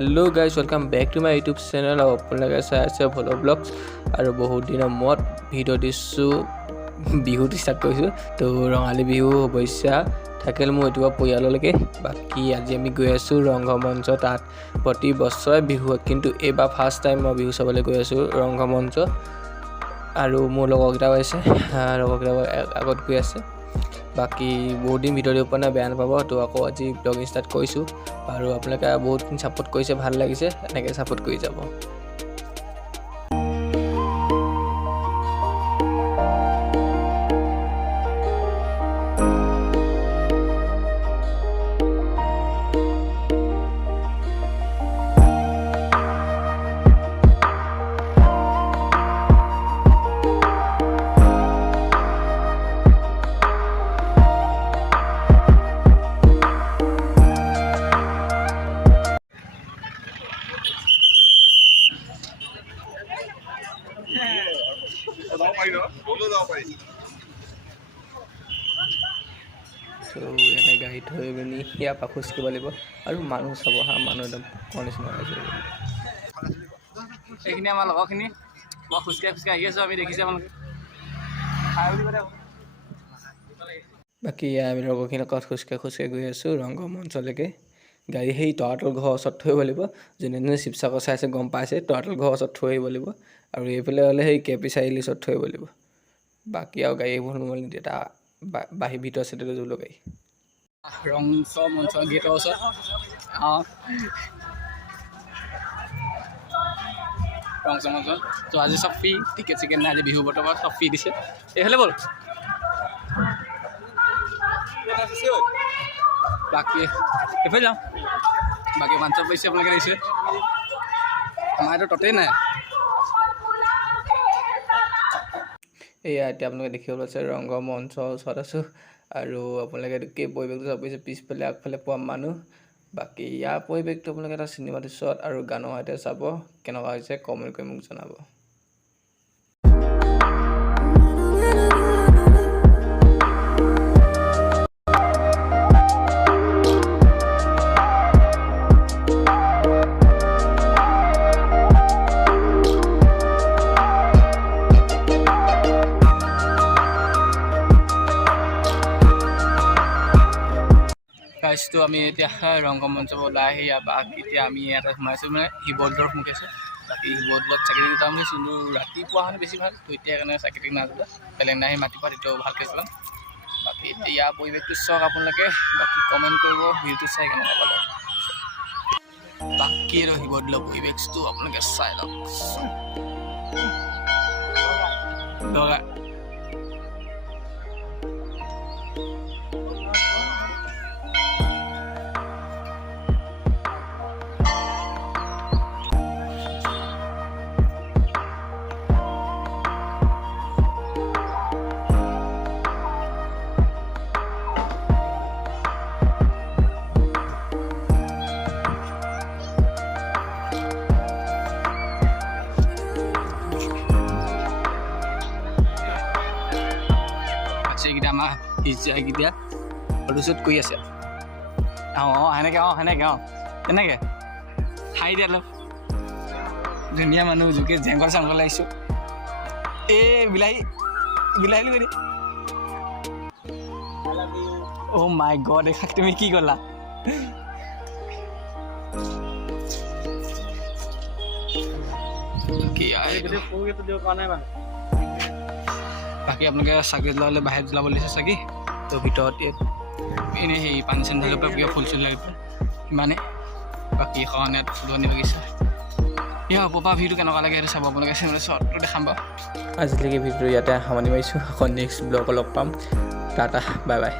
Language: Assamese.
Hello' guys, welcome back to my YouTube channel. আৰু আপোনালোকে চাই আছে ভলো ব্লগছ। আৰু বহুত দিনৰ মূৰত ভিডিঅ' দিছোঁ, বিহুত ষ্টাৰ্ট কৰিছোঁ। তো ৰঙালী বিহু অৱশ্যে থাকিল মোৰ এইটো পৰিয়াললৈকে। বাকী আজি আমি গৈ আছোঁ ৰংঘৰ মঞ্চ। তাত প্ৰতি বছৰে বিহু হয়, কিন্তু এইবাৰ ফাৰ্ষ্ট টাইম মই বিহু চাবলৈ গৈ আছোঁ ৰংঘৰ মঞ্চ। আৰু মোৰ লগৰকেইটাও আছে, লগৰকেইটাও আগত গৈ আছে। বাকী বহুত দিন ভিডিঅ' দিব পৰা নাই, বেয়া নাপাব। তো আকৌ আজি ব্লগিং ষ্টাৰ্ট কৰিছোঁ। আৰু আপোনালোকে বহুতখিনি ছাপোৰ্ট কৰিছে, ভাল লাগিছে, এনেকৈ ছাপোৰ্ট কৰি যাব। তো এনে গাড়ী থৈ পিনি ইয়াৰ পৰা খোজ কাঢ়িব লাগিব। আৰু মানুহ চাব হা, মানুহ একদম পকৰ নিচিনা হৈছে। এইখিনি আমাৰ লগৰখিনি, মই খোজকাঢ়ি আহি আছোঁ, আমি দেখিছে আপোনালোকে। বাকী আমি লগৰখিনিৰ লগত খোজকাঢ়ি গৈ আছোঁ ৰংঘৰ মঞ্চলৈকে। গাড়ী সেই তলাতল ঘৰৰ ওচৰত থৈ আহিব লাগিব। যোনে যোনে শিৱসাগৰ চাইছে গম পাইছে, তলাতল ঘৰৰ ওচৰত থৈ আহিব লাগিব। আৰু এইফালে হ'লে সেই কেপি চাৰিআলিৰ ওচৰত থৈ আহিব লাগিব। বাকী আৰু গাড়ী এইবোৰ নোমল নিদিয়ে, তাৰ বাহিৰ ভিতৰত আছে জুলো গাড়ী। ৰংঘৰ মঞ্চ গেটৰ ওচৰত ৰংঘৰ মঞ্চ। তো আজি চব ফ্ৰী, টিকেট চিকেট নাই, আজি বিহু বতৰত চব ফ্ৰী দিছে। এইফালে ব'ল। বাকী এইফালে যাওঁ। বাকী মঞ্চ পাইছে আপোনালোকে দিছে, আমাৰ এইটো ততেই নাই। এয়া এতিয়া আপোনালোকে দেখিব পাইছে ৰংঘৰ মঞ্চৰ ওচৰত আছোঁ। আৰু আপোনালোকে কি পৰিৱেশটো চাব পাৰিছে, পিছফালে আগফালে পোৱা মানুহ। বাকী ইয়াৰ পৰিৱেশটো আপোনালোকে এটা চিনেমা দৃশ্যত আৰু গানৰ সৈতে চাব, কেনেকুৱা হৈছে কমেণ্ট কৰি মোক জনাব। গাইজটো আমি এতিয়া ৰংঘৰ মঞ্চ ওলাই আহি এতিয়া আমি ইয়াতে সোমাইছোঁ, মানে শিৱদৌলত সোমাই আছোঁ। বাকী শিৱদৌলত চাকি দুটাম লৈছোঁ, কিন্তু ৰাতিপুৱা হ'লে বেছি ভাল। তো এতিয়া কাৰণে চাকি নাজোলা, বেলেগ নাই মাতিপুৱা তেতিয়াও ভালকৈ চলাম। বাকী এতিয়া ইয়াৰ পৰিৱেশটো চাওক আপোনালোকে, বাকী কমেণ্ট কৰিব ভিডিঅ'টো চাই কেনেকুৱা পালে। বাকী আৰু শিৱদৌলৰ পৰিৱেশটো আপোনালোকে চাই লওক। এইকেইটা আমাৰ এইকেইটা ফটোশ্বুট কৰি আছে। সেনেকৈ তেনেকৈ ঠাই দিয়া অলপ ধুনীয়া মানুহ জোকে জেংগল চেংগল আহিছোঁ। বিলাহী কৈ দিয়ে। অ' মাই গড, দেখাক তুমি কি ক'লা? বাকী আপোনালোকে চাকি জ্বলালে বাহিৰত জ্বলাব দিছে চাকি। তো ভিতৰত এনেই সেই পানী চানী ঢালিব পৰা ফুল চুল লাগিব ইমানে। বাকী সহনীয়াত ফুলনি বাগিছে। ওপৰৰ পৰা ভিউটো কেনেকুৱা লাগে সেইটো চাব আপোনালোকে, শ্বৰ্টটো দেখাম বাৰু। আজিলৈকে ভিডিঅ'টো ইয়াতে সামৰণি মাৰিছোঁ। আকৌ নেক্সট ব্লগত লগ পাম। Tata, bye bye.